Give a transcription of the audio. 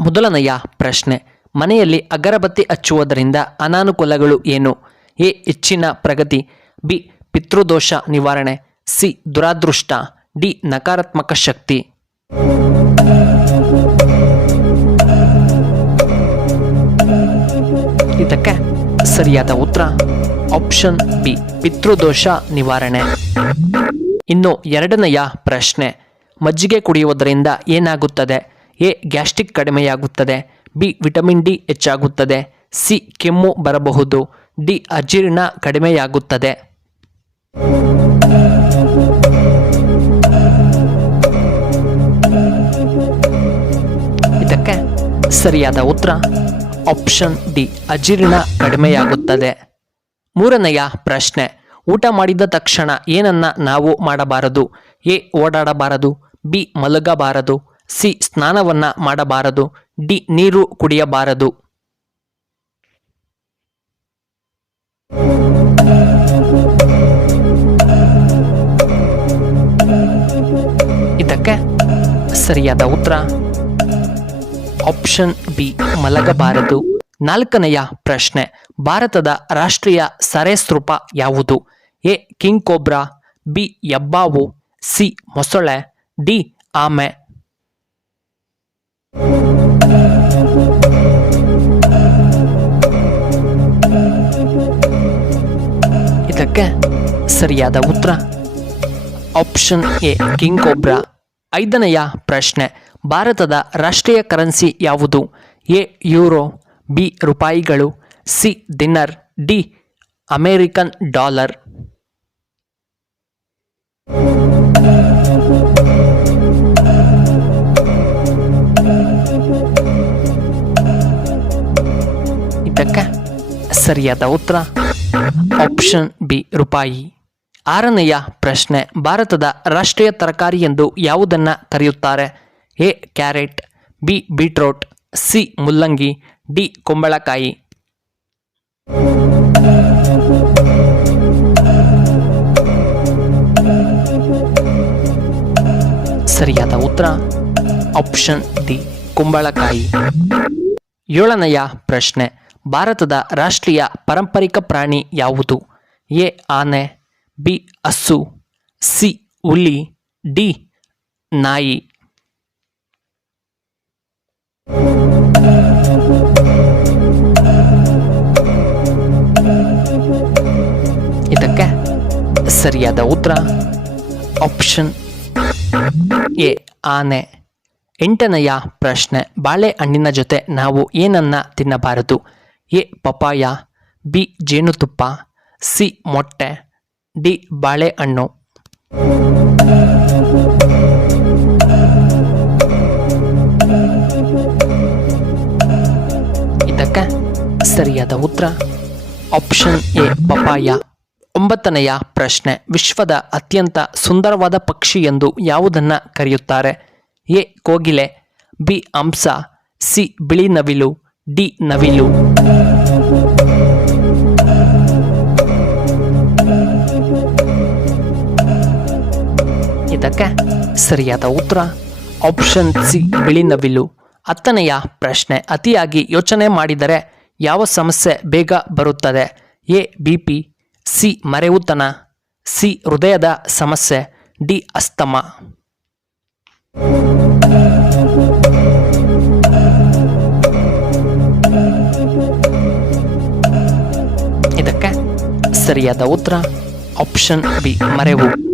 ಮೊದಲನೆಯ ಪ್ರಶ್ನೆ, ಮನೆಯಲ್ಲಿ ಅಗರಬತ್ತಿ ಹಚ್ಚುವುದರಿಂದ ಅನಾನುಕೂಲಗಳು ಏನು? ಎ. ಹೆಚ್ಚಿನ ಪ್ರಗತಿ, ಬಿ. ಪಿತೃದೋಷ ನಿವಾರಣೆ, ಸಿ. ದುರಾದೃಷ್ಟ, ಡಿ. ನಕಾರಾತ್ಮಕ ಶಕ್ತಿ. ಇದಕ್ಕೆ ಸರಿಯಾದ ಉತ್ತರ ಆಪ್ಷನ್ ಬಿ, ಪಿತೃದೋಷ ನಿವಾರಣೆ. ಇನ್ನು ಎರಡನೆಯ ಪ್ರಶ್ನೆ, ಮಜ್ಜಿಗೆ ಕುಡಿಯುವುದರಿಂದ ಏನಾಗುತ್ತದೆ? ಎ. ಗ್ಯಾಸ್ಟ್ರಿಕ್ ಕಡಿಮೆಯಾಗುತ್ತದೆ, ಬಿ. ವಿಟಮಿನ್ ಡಿ ಹೆಚ್ಚಾಗುತ್ತದೆ, ಸಿ. ಕೆಮ್ಮು ಬರಬಹುದು, ಡಿ. ಅಜೀರ್ಣ ಕಡಿಮೆಯಾಗುತ್ತದೆ. ಇದಕ್ಕೆ ಸರಿಯಾದ ಉತ್ತರ ಆಪ್ಷನ್ ಡಿ, ಅಜೀರ್ಣ ಕಡಿಮೆಯಾಗುತ್ತದೆ. ಮೂರನೆಯ ಪ್ರಶ್ನೆ, ಊಟ ಮಾಡಿದ ತಕ್ಷಣ ಏನನ್ನ ನಾವು ಮಾಡಬಾರದು? ಎ. ಓಡಾಡಬಾರದು, ಬಿ. ಮಲಗಬಾರದು, ಸಿ. ಸ್ನಾನವನ್ನ ಮಾಡಬಾರದು, ಡಿ. ನೀರು ಕುಡಿಯಬಾರದು. ಇದಕ್ಕೆ ಸರಿಯಾದ ಉತ್ತರ ಆಪ್ಷನ್ ಬಿ, ಮಲಗಬಾರದು. ನಾಲ್ಕನೆಯ ಪ್ರಶ್ನೆ, ಭಾರತದ ರಾಷ್ಟ್ರೀಯ ಸರೀಸೃಪ ಯಾವುದು? ಎ. King cobra, B. ಹೆಬ್ಬಾವು, ಸಿ. ಮೊಸಳೆ, ಡಿ. ಆಮೆ. ಇದಕ್ಕೆ ಸರಿಯಾದ ಉತ್ತರ ಆಪ್ಷನ್ ಎ, ಕಿಂಗ್ ಕೋಬ್ರಾ. ಐದನೆಯ ಪ್ರಶ್ನೆ, ಭಾರತದ ರಾಷ್ಟ್ರೀಯ ಕರೆನ್ಸಿ ಯಾವುದು? ಎ. Euro, B. ರೂಪಾಯಿಗಳು, ಸಿ. ದಿನರ್, ಡಿ. American dollar. ಇದಕ್ಕೆ ಸರಿಯಾದ ಉತ್ತರ ಆಪ್ಷನ್ ಬಿ, ರೂಪಾಯಿ. ಆರನೆಯ ಪ್ರಶ್ನೆ, ಭಾರತದ ರಾಷ್ಟ್ರೀಯ ತರಕಾರಿ ಎಂದು ಯಾವುದನ್ನು ಕರೆಯುತ್ತಾರೆ? A. Carrot, B. Beetroot, C. ಮುಲ್ಲಂಗಿ, ಡಿ. ಕುಂಬಳಕಾಯಿ. ಸರಿಯಾದ ಉತ್ತರ ಆಪ್ಷನ್ ಡಿ, ಕುಂಬಳಕಾಯಿ. ಏಳನೆಯ ಪ್ರಶ್ನೆ, ಭಾರತದ ರಾಷ್ಟ್ರೀಯ ಪಾರಂಪರಿಕ ಪ್ರಾಣಿ ಯಾವುದು? ಎ. ಆನೆ, ಬಿ. ಹಸು, ಸಿ. ಹುಲಿ, ಡಿ. ನಾಯಿ. ಇದಕ್ಕೆ ಸರಿಯಾದ ಉತ್ತರ ಆಪ್ಷನ್ ಎ, ಆನೆ. ಎಂಟನೆಯ ಪ್ರಶ್ನೆ, ಬಾಳೆಹಣ್ಣಿನ ಜೊತೆ ನಾವು ಏನನ್ನ ತಿನ್ನಬಾರದು? ಎ. Papaya, B. ಜೇನುತುಪ್ಪ, ಸಿ. ಮೊಟ್ಟೆ, ಡಿ. ಬಾಳೆಹಣ್ಣು. ಇದಕ್ಕೆ ಸರಿಯಾದ ಉತ್ತರ ಆಪ್ಷನ್ ಎ, ಪಪಾಯ. ಒಂಬತ್ತನೆಯ ಪ್ರಶ್ನೆ, ವಿಶ್ವದ ಅತ್ಯಂತ ಸುಂದರವಾದ ಪಕ್ಷಿ ಎಂದು ಯಾವುದನ್ನು ಕರೆಯುತ್ತಾರೆ? ಎ. ಕೋಗಿಲೆ, ಬಿ. ಹಂಸ, ಸಿ. ಬಿಳಿ ನವಿಲು, ಡಿ. ನವಿಲು. ಇದಕ್ಕೆ ಸರಿಯಾದ ಉತ್ತರ ಆಪ್ಷನ್ ಸಿ, ಬಿಳಿ ನವಿಲು. ಹತ್ತನೆಯ ಪ್ರಶ್ನೆ, ಅತಿಯಾಗಿ ಯೋಚನೆ ಮಾಡಿದರೆ ಯಾವ ಸಮಸ್ಯೆ ಬೇಗ ಬರುತ್ತದೆ? ಎ. BP, C. ಮರೆವುತನ, ಸಿ. ಹೃದಯದ ಸಮಸ್ಯೆ, ಡಿ. ಅಸ್ತಮ. ಇದಕ್ಕೆ ಸರಿಯಾದ ಉತ್ತರ ಆಪ್ಷನ್ ಬಿ, ಮರೆವು.